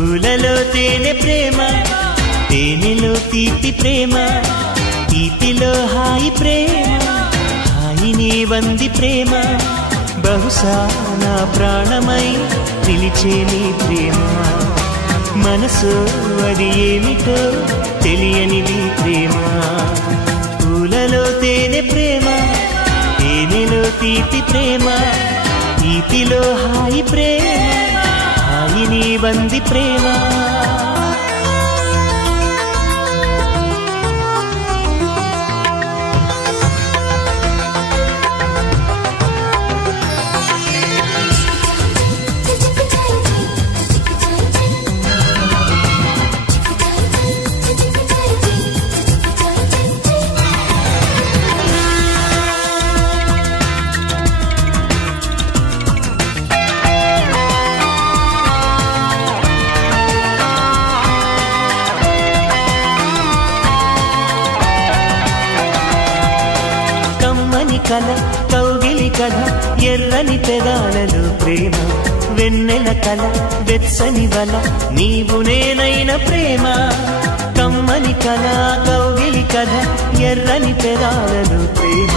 పూలలో తేనె ప్రేమ, తేనెలో తీపి ప్రేమ, తీపిలో హాయి ప్రేమ, హాయిని వంది ప్రేమ. బహుశా నా ప్రాణమై పిలిచే నీ ప్రేమ, మనసు అది ఏమిటో తెలియనిది ప్రేమ. పూలలో తేనె ప్రేమ, తేనెలో తీపి ప్రేమ, తీపిలో హాయి ప్రేమ, హాయిని వంది ప్రేమ. కల కౌగిలి కథ, ఎర్రని పెదాలలో ప్రేమ, వెన్నెల కల వెచ్చని వల, నీవు నేనైన ప్రేమ. కమ్మని కల కౌగిలి కథ, ఎర్రని పెదాలలో ప్రేమ.